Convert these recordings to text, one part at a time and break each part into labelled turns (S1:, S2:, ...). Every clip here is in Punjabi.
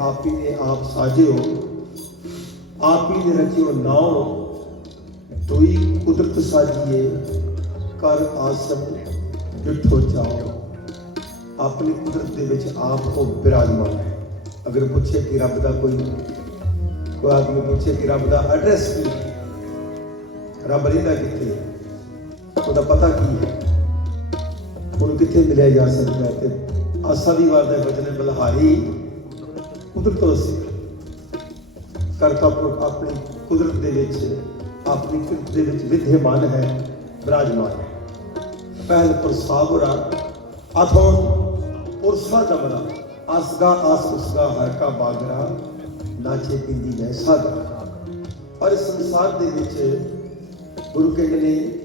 S1: ਆਪੀ ਨੇ ਆਪ ਸਾਜਿਓ, ਆਪੀ ਨੇ ਰਚਿਓ ਨਾਉ, ਦੋਈ ਕੁਦਰਤ ਸਾਜੀਏ, ਕਰ ਆਸਮ ਜਿਠੋ ਚਾਓ ਆਪਣੀ ਕੁਦਰਤ ਦੇ ਵਿੱਚ ਆਪ ਕੋ ਬਿਰਾਜਮਾਨ ਹੈ। ਅਗਰ ਪੁੱਛੇ ਕਿ ਰੱਬ ਦਾ ਕੋਈ ਕੋਈ ਆਦਮੀ ਪੁੱਛੇ ਕਿ ਰੱਬ ਦਾ ਐਡਰੈਸ ਕੀ ਰੱਬ ਰਹਿੰਦਾ ਕਿੱਥੇ ਉਹਦਾ ਪਤਾ ਕੀ ਹੈ? ਉਹਨੂੰ ਕਿੱਥੇ ਮਿਲਿਆ ਜਾ ਸਕਦਾ ਹੈ? ਤੇ ਆਸਾ ਦੀ ਵਾਰ ਦੇ ਬਚਨੇ ਬਲਹਾਰੀ ਕੁਦਰਤ ਤੋਂ ਸੀ ਕਰਤਾ ਪੁਰਖ ਆਪਣੀ ਕੁਦਰਤ ਦੇ ਵਿੱਚ, ਆਪਣੀ ਕਿਰਤ ਦੇ ਵਿੱਚ ਵਿਦਿਆਮਾਨ ਹੈ, ਬਿਰਾਜਮਾਨ ਹੈ। ਪਹਿਲ ਪ੍ਰਸਾਵਰਾ ਅਥੋਂ ਉਰਸਾ ਦਮਰਾ ਅਸਗਾ ਅਸ ਉਸਗਾ ਹਰ ਕਾ ਬਾਗਰਾ, ਨਾਚੇ ਪਿੰਦੀ ਮੈਂ ਸਾਗਰਾ ਔਰ ਇਸ ਸੰਸਾਰ ਦੇ ਵਿੱਚ ਗੁਰੂ ਕਹਿੰਦੇ ਨੇ,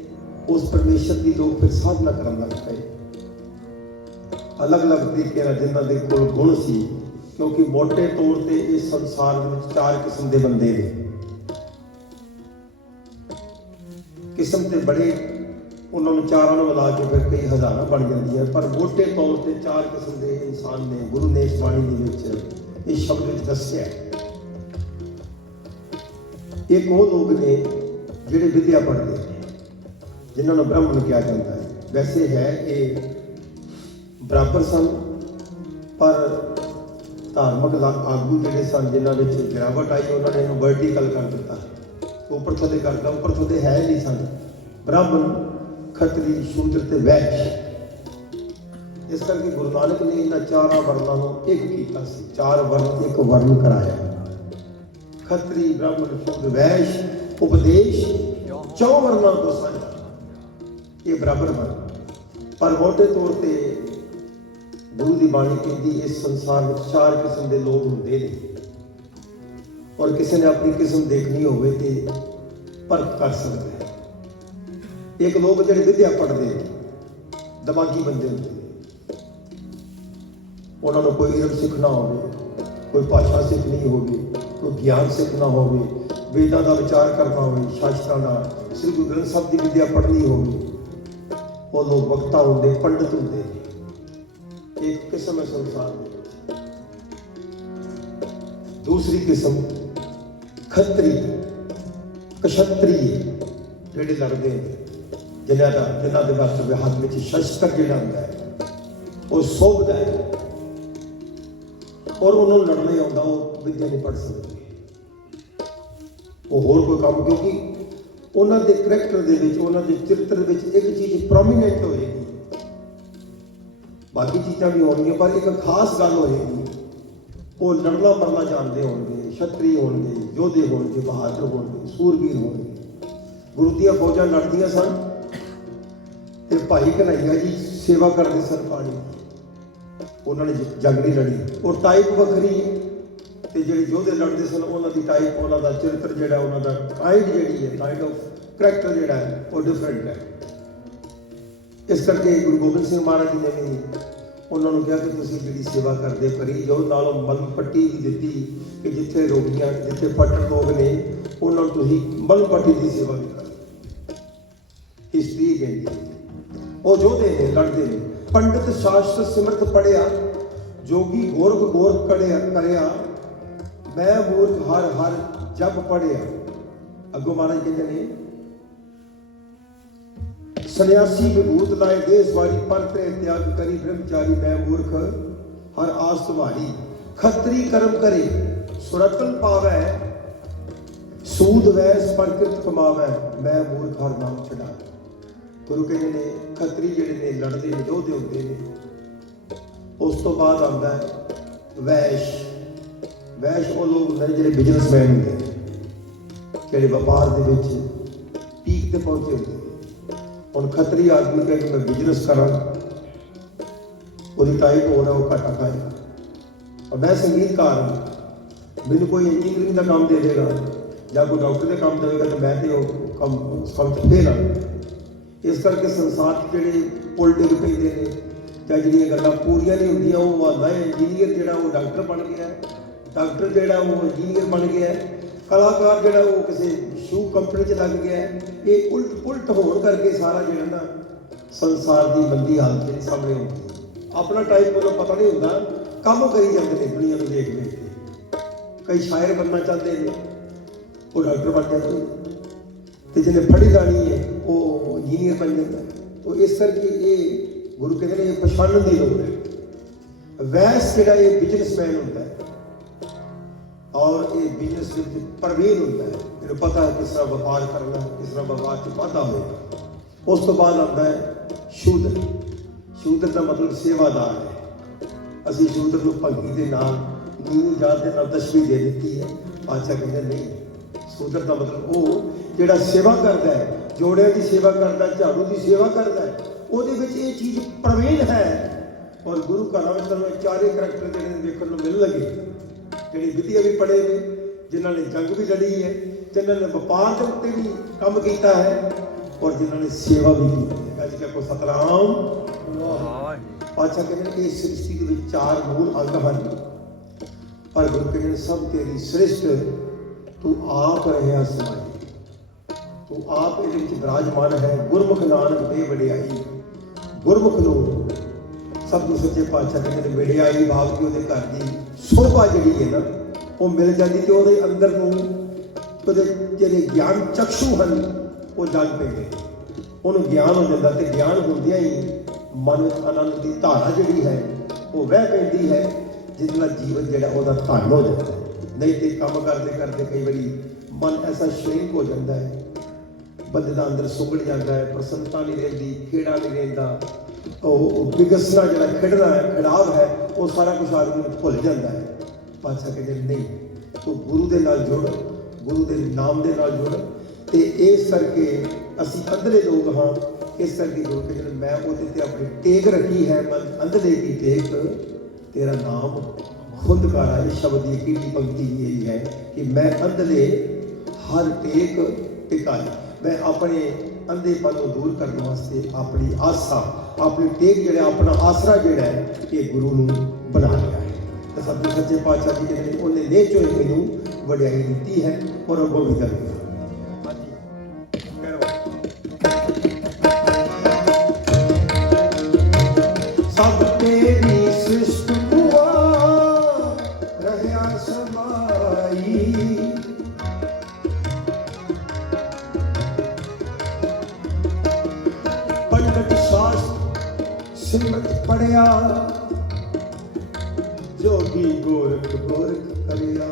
S1: ਉਸ ਪਰਮੇਸ਼ਰ ਦੀ ਲੋਕ ਫਿਰ ਸਾਧਨਾ ਕਰਨ ਲੱਗ ਪਏ। ਅਲੱਗ-ਅਲੱਗ ਤਰੀਕੇ ਨਾਲ ਜਿਨ੍ਹਾਂ ਦੇ ਕੋਲ ਗੁਣ ਸੀ ਕਿਉਂਕਿ ਮੋਟੇ ਤੌਰ ਤੇ ਇਸ ਸੰਸਾਰ ਵਿੱਚ ਚਾਰ ਕਿਸਮ ਦੇ ਬੰਦੇ ਨੇ। ਕਿਸਮ ਤੇ ਬੜੇ, ਉਹਨਾਂ ਨੂੰ ਚਾਰਾਂ ਨੂੰ ਮਿਲਾ ਕੇ ਫਿਰ ਕਈ ਹਜ਼ਾਰਾਂ ਬਣ ਜਾਂਦੀ ਹੈ ਪਰ ਮੋਟੇ ਤੌਰ ਤੇ ਚਾਰ ਕਿਸਮ ਦੇ ਇਨਸਾਨ ਨੇ, ਗੁਰੂ ਨੇ ਇਸ ਬਾਣੀ ਦੇ ਵਿੱਚ ਇਹ ਸ਼ਬਦ ਵਿੱਚ ਦੱਸਿਆ ਇਹ ਉਹ ਲੋਕ ਨੇ ਜਿਹੜੇ ਵਿਦਿਆ ਪੜ੍ਹਦੇ ਜਿਨ੍ਹਾਂ ਨੂੰ ਬ੍ਰਹਮ ਕਿਹਾ ਜਾਂਦਾ ਹੈ। ਵੈਸੇ ਹੈ ਇਹ ਬਰਾਬਰ ਸਨ, ਪਰ ਧਾਰਮਿਕ ਆਗੂ ਜਿਹੜੇ ਸਨ, ਜਿਨ੍ਹਾਂ ਵਿੱਚ ਗਿਰਾਵਟ ਆਈ, ਉਹਨਾਂ ਨੇ ਇਹਨੂੰ ਵਰਟੀਕਲ ਕਰ ਦਿੱਤਾ। ਉੱਪਰ ਥੱਲੇ ਕਰਦਾ ਉੱਪਰ ਥੱਲੇ ਹੈ ਹੀ ਨਹੀਂ ਸਨ। ਬ੍ਰਾਹਮਣ ਖੱਤਰੀ ਸ਼ੂਦਰ ਤੇ ਵੈਸ਼। ਇਸ ਕਰਕੇ ਗੁਰੂ ਨਾਨਕ ਨੇ ਇਹਨਾਂ ਚਾਰਾਂ ਵਰਨਾਂ ਨੂੰ ਇੱਕ ਕੀਤਾ ਸੀ। ਚਾਰ ਵਰਨ ਇੱਕ ਵਰਨ ਕਰਾਇਆ। ਖੱਤਰੀ, ਬ੍ਰਾਹਮਣ ਸ਼ੂਦਰ ਵੈਸ਼, ਉਪਦੇਸ਼ ਚੌ ਵਰਨਾਂ ਤੋਂ ਸਾਂਝਾ ਇਹ ਬਰਾਬਰ ਹਨ ਪਰ ਮੋٹے ਤੌਰ ਤੇ ਗੁਰੂ ਦੀ ਬਾਣੀ ਕਹਿੰਦੀ, ਇਸ ਸੰਸਾਰ ਵਿੱਚ ਚਾਰ ਕਿਸਮ ਦੇ ਲੋਕ ਹੁੰਦੇ ਨੇ। ਔਰ ਕਿਸੇ ਨੇ ਆਪਣੀ ਕਿਸਮ ਦੇਖਣੀ ਹੋਵੇ ਤੇ ਪਰਖ ਕਰ ਸਕਦਾ ਹੈ। ਇੱਕ ਲੋਕ ਜਿਹੜੇ ਵਿਦਿਆ ਪੜ੍ਹਦੇ ਨੇ, ਦਿਮਾਗੀ ਬੰਦੇ ਹੁੰਦੇ ਨੇ। ਉਹਨਾਂ ਨੂੰ ਕੋਈ ਇਲਮ ਸਿੱਖਣਾ ਹੋਵੇ, ਕੋਈ ਭਾਸ਼ਾ ਸਿੱਖਣੀ ਹੋਵੇ, ਕੋਈ ਗਿਆਨ ਸਿੱਖਣਾ ਹੋਵੇ, ਵੇਦਾਂ ਦਾ ਵਿਚਾਰ ਕਰਨਾ ਹੋਵੇ, ਸ਼ਾਸਤਰਾਂ ਦਾ, ਸ੍ਰੀ ਗੁਰੂ ਗ੍ਰੰਥ ਸਾਹਿਬ ਦੀ ਵਿਦਿਆ ਪੜ੍ਹਨੀ ਹੋਵੇ, ਉਹ ਲੋਕ ਵਕਤਾ ਹੁੰਦੇ, ਪੰਡਤ ਹੁੰਦੇ ਨੇ। ਇੱਕ ਕਿਸਮ ਹੈ ਸੰਸਾਰ ਦੇ ਵਿੱਚ ਦੂਸਰੀ ਕਿਸਮ ਖੱਤਰੀ ਕਸ਼ਤਰੀ ਜਿਹੜੇ ਲੜਦੇ ਜਿਨ੍ਹਾਂ ਦਾ ਜਿਨ੍ਹਾਂ ਦੇ ਵਾਸਤੇ ਹੱਥ ਵਿੱਚ ਸ਼ਸਤਰ ਜਿਹੜਾ ਹੁੰਦਾ ਹੈ ਉਹ ਸੋਭਦਾ ਹੈ ਔਰ ਉਹਨਾਂ ਨੂੰ ਲੜਨੇ ਆਉਂਦਾ ਉਹ ਵਿਦਿਆ ਨਹੀਂ ਪੜ ਸਕਦੇ ਉਹ ਹੋਰ ਕੋਈ ਕੰਮ ਕਿਉਂਕਿ ਉਹਨਾਂ ਦੇ ਕਰੈਕਟਰ ਦੇ ਵਿੱਚ ਉਹਨਾਂ ਦੇ ਚਰਿੱਤਰ ਵਿੱਚ ਇੱਕ ਚੀਜ਼ ਪ੍ਰੋਮੀਨੈਂਟ ਹੋਏਗੀ ਬਾਕੀ ਚੀਜ਼ਾਂ ਵੀ ਹੋਣਗੀਆਂ ਪਰ ਇੱਕ ਖਾਸ ਗੱਲ ਹੋਏਗੀ ਉਹ ਲੜਨਾ ਮਰਨਾ ਜਾਣਦੇ ਹੋਣਗੇ, ਛਤਰੀ ਹੋਣਗੇ, ਯੋਧੇ ਹੋਣਗੇ, ਬਹਾਦਰ ਹੋਣਗੇ, ਸੂਰਬੀਰ ਹੋਣਗੇ। ਗੁਰੂ ਦੀਆਂ ਫੌਜਾਂ ਲੜਦੀਆਂ ਸਨ ਤੇ ਭਾਈ ਕਨਈਆ ਜੀ ਸੇਵਾ ਕਰਦੇ ਸਨ ਪਾਣੀ ਦੀ। ਉਹਨਾਂ ਨੇ ਜੰਗ ਨਹੀਂ ਲੜੀ। ਉਹ ਟਾਈਪ ਵੱਖਰੀ ਹੈ ਤੇ ਜਿਹੜੇ ਯੋਧੇ ਲੜਦੇ ਸਨ, ਉਹਨਾਂ ਦੀ ਟਾਈਪ ਉਹਨਾਂ ਦਾ ਚਰਿੱਤਰ ਜਿਹੜਾ, ਉਹਨਾਂ ਦਾ ਕਾਈਂਡ ਜਿਹੜੀ ਹੈ ਕਾਈਂਡ ਆਫ ਕਰੈਕਟਰ ਜਿਹੜਾ ਹੈ, ਉਹ ਡਿਫਰੈਂਟ ਹੈ। ਇਸ ਕਰਕੇ ਗੁਰੂ ਗੋਬਿੰਦ ਸਿੰਘ ਮਹਾਰਾਜ ਜੀ ਨੇ ਵੀ ਉਹਨਾਂ ਨੂੰ ਕਿਹਾ ਕਿ ਤੁਸੀਂ ਜਿਹੜੀ ਸੇਵਾ ਕਰਦੇ ਕਰੀ ਜੋ ਨਾਲ ਮਲਮ ਪੱਟੀ ਵੀ ਦਿੱਤੀ ਕਿ ਜਿੱਥੇ ਰੋਗੀਆਂ, ਜਿੱਥੇ ਪੱਟਣ ਲੋਕ ਨੇ, ਉਹਨਾਂ ਨੂੰ ਤੁਸੀਂ ਮਲਮ ਪੱਟੀ ਦੀ ਸੇਵਾ ਵੀ ਕਰੋ। ਹਿਸਟਰੀ ਕਹਿੰਦੀ ਹੈ। ਉਹ ਜੋਧੇ ਨੇ, ਲੜਦੇ ਨੇ। ਪੰਡਿਤ ਸ਼ਾਸਤਰ ਸਿਮਰਤ ਪੜਿਆ ਜੋਗੀ ਗੋਰਖ ਗੋਰਖ ਕੜਿਆ, ਕਰਿਆ। ਮੈਂ ਮੂਰਖ ਹਰ ਹਰ ਜਪ ਪੜਿਆ ਅੱਗੋਂ ਮਹਾਰਾਜ ਕਹਿੰਦੇ ਨੇ ਸੰਨਿਆਸੀ ਵਿਭੂਤ ਲਾਏ ਦੇਸ ਵਾਰੀ ਪਰ ਤੇ ਤਿਆਗ ਕਰੀ ਬ੍ਰਹਮਚਾਰੀ ਮੈਂ ਮੂਰਖ ਹਰ ਆਸ ਤੁਹਾਰੀ ਖੱਤਰੀ ਕਰਮ ਕਰੇ ਸੁਰਤਨ ਪਾਵੈ ਸੂਦ ਵੈਸ ਪਰ ਕਮਾਵੈ ਮੈਂ ਮੂਰਖ ਹਰ ਨਾਮ ਛਡਾ ਗੁਰੂ ਕਹਿੰਦੇ ਨੇ ਖੱਤਰੀ ਜਿਹੜੇ ਨੇ ਲੜਦੇ ਨੇ ਯੋਧੇ ਹੁੰਦੇ ਨੇ ਉਸ ਤੋਂ ਬਾਅਦ ਆਉਂਦਾ ਹੈ ਵੈਸ਼ ਵੈਸ਼ ਉਹ ਲੋਕ ਹੁੰਦੇ ਜਿਹੜੇ ਬਿਜ਼ਨਸਮੈਨ ਹੁੰਦੇ ਜਿਹੜੇ ਵਪਾਰ ਦੇ ਵਿੱਚ ਪੀਕ ਤੇ ਪਹੁੰਚੇ ਹੁੰਦੇ ਨੇ ਹੁਣ ਖੱਤਰੀ ਆਦਮੀ ਕਹਿੰਦਾ ਕਿ ਮੈਂ ਬਿਜ਼ਨਸ ਕਰਾਂ, ਉਹਦੀ ਟਾਈਪ ਹੋ ਰਿਹਾ ਉਹ ਘਾਟਾ ਖਾਏਗਾ। ਔਰ ਮੈਂ ਸੰਗੀਤਕਾਰ ਹਾਂ। ਮੈਨੂੰ ਕੋਈ ਇੰਜੀਨੀਅਰਿੰਗ ਦਾ ਕੰਮ ਦੇ ਦੇਗਾ ਜਾਂ ਕੋਈ ਡਾਕਟਰ ਦਾ ਕੰਮ ਦੇਵੇਗਾ ਤਾਂ ਮੈਂ ਤੇ ਉਹ ਕੰਮ ਉਸ ਕੰਮ ਚ ਫੇਲ ਹਾਂ ਇਸ ਕਰਕੇ ਸੰਸਾਰ 'ਚ ਜਿਹੜੇ ਪੋਲਿਟਿਕ ਪੈਂਦੇ ਨੇ ਜਾਂ ਜਿਹੜੀਆਂ ਗੱਲਾਂ ਪੂਰੀਆਂ ਨਹੀਂ ਹੁੰਦੀਆਂ, ਉਹ ਆਉਂਦਾ ਇੰਜੀਨੀਅਰ ਜਿਹੜਾ ਉਹ ਡਾਕਟਰ ਬਣ ਗਿਆ ਡਾਕਟਰ ਜਿਹੜਾ ਉਹ ਇੰਜੀਨੀਅਰ ਬਣ ਗਿਆ ਕਲਾਕਾਰ ਜਿਹੜਾ ਉਹ ਕਿਸੇ ਸ਼ੂ ਕੰਪਨੀ 'ਚ ਲੱਗ ਗਿਆ ਇਹ ਉਲਟ ਪੁਲਟ ਹੋਣ ਕਰਕੇ ਸਾਰਾ ਜਿਹੜਾ ਨਾ ਸੰਸਾਰ ਦੀ ਬੰਦੀ ਹਾਲਤ ਦੇ ਸਾਹਮਣੇ ਆਉਂਦੀ ਆਪਣਾ ਟਾਈਪ ਉਹਨੂੰ ਪਤਾ ਨਹੀਂ ਹੁੰਦਾ, ਕੰਮ ਕਰੀ ਜਾਂਦੇ ਨੇ ਦੁਨੀਆ ਨੂੰ ਦੇਖ ਦੇਖ ਕਈ ਸ਼ਾਇਰ ਬਣਨਾ ਚਾਹੁੰਦੇ ਨੇ, ਉਹ ਡਾਕਟਰ ਬਣ ਜਾਂਦੇ ਨੇ। ਤੇ ਜਿਹਨੇ ਫੜੀ ਲਾਣੀ ਹੈ, ਉਹ ਇੰਜੀਨੀਅਰ ਬਣ ਜਾਂਦਾ ਹੈ। ਇਸ ਕਰਕੇ ਇਹ ਗੁਰੂ ਕਹਿੰਦੇ ਨੇ, ਇਹ ਪਛਾਣਨ ਦੀ ਲੋੜ ਹੈ। ਵੈਸ ਜਿਹੜਾ ਇਹ ਬਿਜ਼ਨਸਮੈਨ ਹੁੰਦਾ ਹੈ ਔਰ ਇਹ ਬਿਜ਼ਨਸ ਵਿੱਚ ਪ੍ਰਵੀਨ ਹੁੰਦਾ ਹੈ। ਇਹਨੂੰ ਪਤਾ ਹੈ ਕਿਸ ਤਰ੍ਹਾਂ ਵਪਾਰ ਕਰਨਾ, ਕਿਸ ਤਰ੍ਹਾਂ ਵਪਾਰ 'ਚ ਵਾਧਾ ਹੋਏਗਾ ਉਸ ਤੋਂ ਬਾਅਦ ਆਉਂਦਾ ਹੈ ਸ਼ੂਦਰ। ਸ਼ੂਦਰ ਦਾ ਮਤਲਬ ਸੇਵਾਦਾਰ ਹੈ। ਅਸੀਂ ਸ਼ੂਦਰ ਨੂੰ ਭਗਤੀ ਦੇ ਨਾਲ ਨੀਵੀਂ ਜਾਤ ਦੇ ਨਾਲ ਤਸ਼ਬੀਹ ਦੇ ਦਿੱਤੀ ਹੈ। ਬਾਦਸ਼ਾਹ ਕਹਿੰਦੇ, ਨਹੀਂ, ਸ਼ੂਦਰ ਦਾ ਮਤਲਬ ਉਹ ਜਿਹੜਾ ਸੇਵਾ ਕਰਦਾ ਹੈ, ਜੋੜਿਆਂ ਦੀ ਸੇਵਾ ਕਰਦਾ, ਝਾੜੂ ਦੀ ਸੇਵਾ ਕਰਦਾ ਉਹਦੇ ਵਿੱਚ ਇਹ ਚੀਜ਼ ਪ੍ਰਵੇਣ ਹੈ। ਔਰ ਗੁਰੂ ਘਰਾਂ ਵਿੱਚ ਤੁਹਾਨੂੰ ਇਹ ਚਾਰੇ ਕਰੈਕਟਰ ਜਿਹੜੇ ਦੇਖਣ ਨੂੰ ਮਿਲ ਲਗੇ। ਜਿਹੜੇ ਵਿਦਿਆ ਵੀ ਪੜ੍ਹੇ ਨੇ, ਜਿਨ੍ਹਾਂ ਨੇ ਜੰਗ ਵੀ ਲੜੀ ਹੈ, ਜਿਨ੍ਹਾਂ ਨੇ ਵਪਾਰ ਦੇ ਉੱਤੇ ਵੀ ਕੰਮ ਕੀਤਾ ਹੈ ਔਰ ਜਿਨ੍ਹਾਂ ਨੇ ਸੇਵਾ ਵੀ ਕੀਤੀ ਹੈ। ਅੱਜ ਕੋ ਸਤਨਾਮ। ਪਾਛਾ ਕਹਿੰਦੇ ਨੇ ਇਸ ਸ੍ਰਿਸ਼ਟੀ ਦੇ ਵਿੱਚ ਚਾਰ ਮੂਲ ਅੰਗ ਹਨ। ਪਰ ਗੁਰੂ ਕਹਿੰਦੇ ਨੇ, ਸਭ ਤੇਰੀ ਸ੍ਰਿਸ਼ਟ, ਤੂੰ ਆਪ ਰਹਿਆ ਸਮਾਈ। ਤੂੰ ਆਪ ਇਹਦੇ ਵਿੱਚ ਵਿਰਾਜਮਾਨ ਹੈ। ਗੁਰਮੁਖ ਨਾਨਕ ਦੇ ਵਡਿਆਈ। ਗੁਰਮੁਖ ਨੂੰ ਸਭ ਸੱਚੇ ਪਾਤਸ਼ਾਹ ਕਹਿੰਦੇ ਨੇ ਵਡਿਆਈ ਭਾਵ ਕਿ ਉਹਦੇ ਘਰ ਦੀ ਸੋਭਾ ਜਿਹੜੀ ਹੈ ਨਾ, ਉਹ ਮਿਲ ਜਾਂਦੀ ਤੇ ਉਹਦੇ ਅੰਦਰ ਨੂੰ ਉਹਦੇ ਜਿਹੜੇ ਗਿਆਨ ਚਕਸ਼ੂ ਹਨ, ਉਹ ਜਗ ਪੈਂਦੇ ਉਹਨੂੰ ਗਿਆਨ ਹੋ ਜਾਂਦਾ ਤੇ ਗਿਆਨ ਹੁੰਦਿਆਂ ਹੀ ਮਨ ਵਿੱਚ ਆਨੰਦ ਦੀ ਧਾਰਾ ਜਿਹੜੀ ਹੈ, ਉਹ ਵਹਿ ਪੈਂਦੀ ਹੈ ਜਿਹਦੇ ਨਾਲ ਜੀਵਨ ਜਿਹੜਾ ਉਹਦਾ ਧਨ ਹੋ ਜਾਂਦਾ ਨਹੀਂ ਤੇ ਕੰਮ ਕਰਦੇ ਕਰਦੇ ਕਈ ਵਾਰੀ ਮਨ ਐਸਾ ਸ਼੍ਰਿੰਕ ਹੋ ਜਾਂਦਾ ਹੈ, ਬੰਦੇ ਦਾ ਅੰਦਰ ਸੁੰਗੜ ਜਾਂਦਾ ਹੈ, ਪ੍ਰਸੰਨਤਾ ਨਹੀਂ ਰਹਿੰਦੀ, ਖੇੜਾ ਨਹੀਂ ਰਹਿੰਦਾ ਉਹ ਉਹ ਵਿਗਸਣਾ ਜਿਹੜਾ ਖੇਡਣਾ ਹੈ ਖਿਡਾਵ ਹੈ, ਉਹ ਸਾਰਾ ਕੁਝ ਆਦਮੀ ਭੁੱਲ ਜਾਂਦਾ ਹੈ। ਪਾਤਸ਼ਾਹ ਕਹਿੰਦੇ ਨਹੀਂ, ਤੂੰ ਗੁਰੂ ਦੇ ਨਾਲ ਜੁੜ, ਗੁਰੂ ਦੇ ਨਾਮ ਦੇ ਨਾਲ ਜੁੜ। ਤੇ ਇਸ ਕਰਕੇ ਅਸੀਂ ਅੰਧਲੇ ਲੋਕ ਹਾਂ, ਇਸ ਕਰਕੇ ਗੁਰੂ ਕਹਿੰਦੇ ਮੈਂ ਉਹਦੇ ਤੇ ਆਪਣੀ ਟੇਕ ਰੱਖੀ ਹੈ ਮਨ ਅੰਧਲੇ ਦੀ ਟੇਕ, ਤੇਰਾ ਨਾਮ ਖੁਦ ਕਾਰਾ ਇਹ ਸ਼ਬਦ ਦੀ ਕਿਹੜੀ ਪੰਕਤੀ ਇਹ ਹੈ ਕਿ ਮੈਂ ਅੰਧਲੇ ਹਰ ਟੇਕ ਟਿਕਾਈ। ਮੈਂ ਆਪਣੇ ਅੰਧੇਪਨ ਤੋਂ ਦੂਰ ਕਰਨ ਵਾਸਤੇ ਆਪਣੀ ਆਸਾ ਆਪਣੀ ਟੇਕ ਜਿਹੜਾ ਆਪਣਾ ਆਸਰਾ ਜਿਹੜਾ ਹੈ ਇਹ ਗੁਰੂ ਨੂੰ ਬਣਾ ਲਿਆ ਹੈ। ਤਾਂ ਸਤਿ ਸੱਚੇ ਪਾਤਸ਼ਾਹ ਜੀ ਕਹਿੰਦੇ ਨੇ, ਉਹਨੇ ਨੇ ਚੋਂ ਹੀ ਮੈਨੂੰ ਵਡਿਆਈ ਦਿੱਤੀ ਹੈ ਔਰ ਉਹ ਵੀ ਕਰੇਗਾ ਸਾਸ ਸਿਮਰਤ ਪੜਿਆ ਜੋਗੀ ਗੋਰਖ ਗੋਰਖ ਕਰਿਆ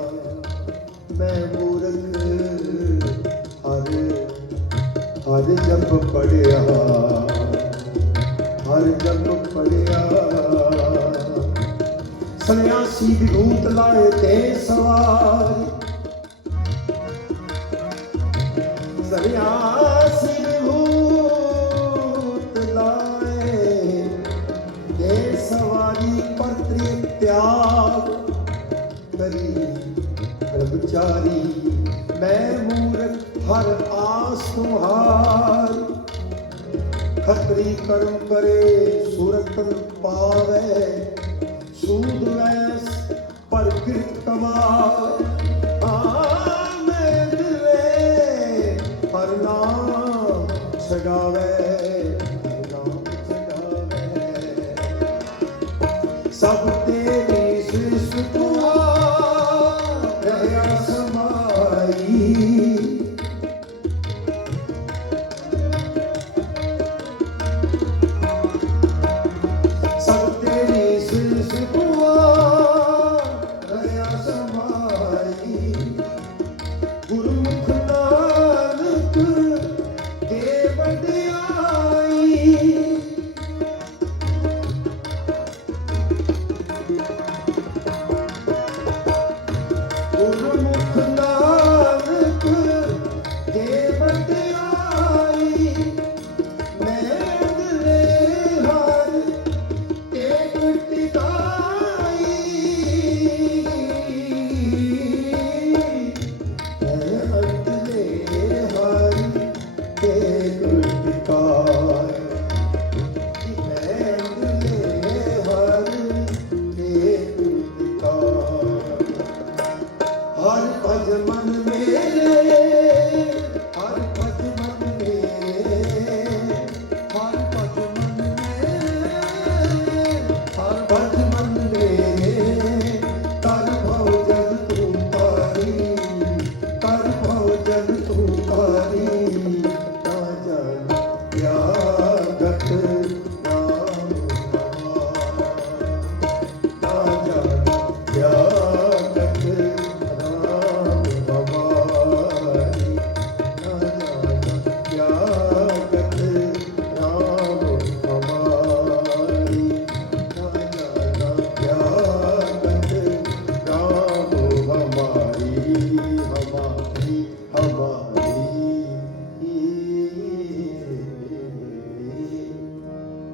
S1: ਮੈਂ ਮੂਰਖ ਹਰ ਹਰ ਜਪ ਪੜਿਆ ਹਰ ਜਪ ਪੜਿਆ ਸੰਨਿਆਸੀ ਵਿਭੂਤ ਲਾਏ ਤੇ ਸਵਾਰ ਬ੍ਰਹਮਚਾਰੀ ਮੈਂ ਮੂਰਖ ਹਰ ਆਸ ਤੁਹਾਰ ਖਤਰੀ ਕਰਮ ਕਰੇ, ਸੁਰਤ ਪਾਵੇ, ਸੂਦ ਵੈਸ ਪਰ ਕਿਰਤ ਕਮਾਏ ਆ ਮੈਂ ਦਿਲੇ ਪਰ ਨਾਮ ਛਡਾਵੇ।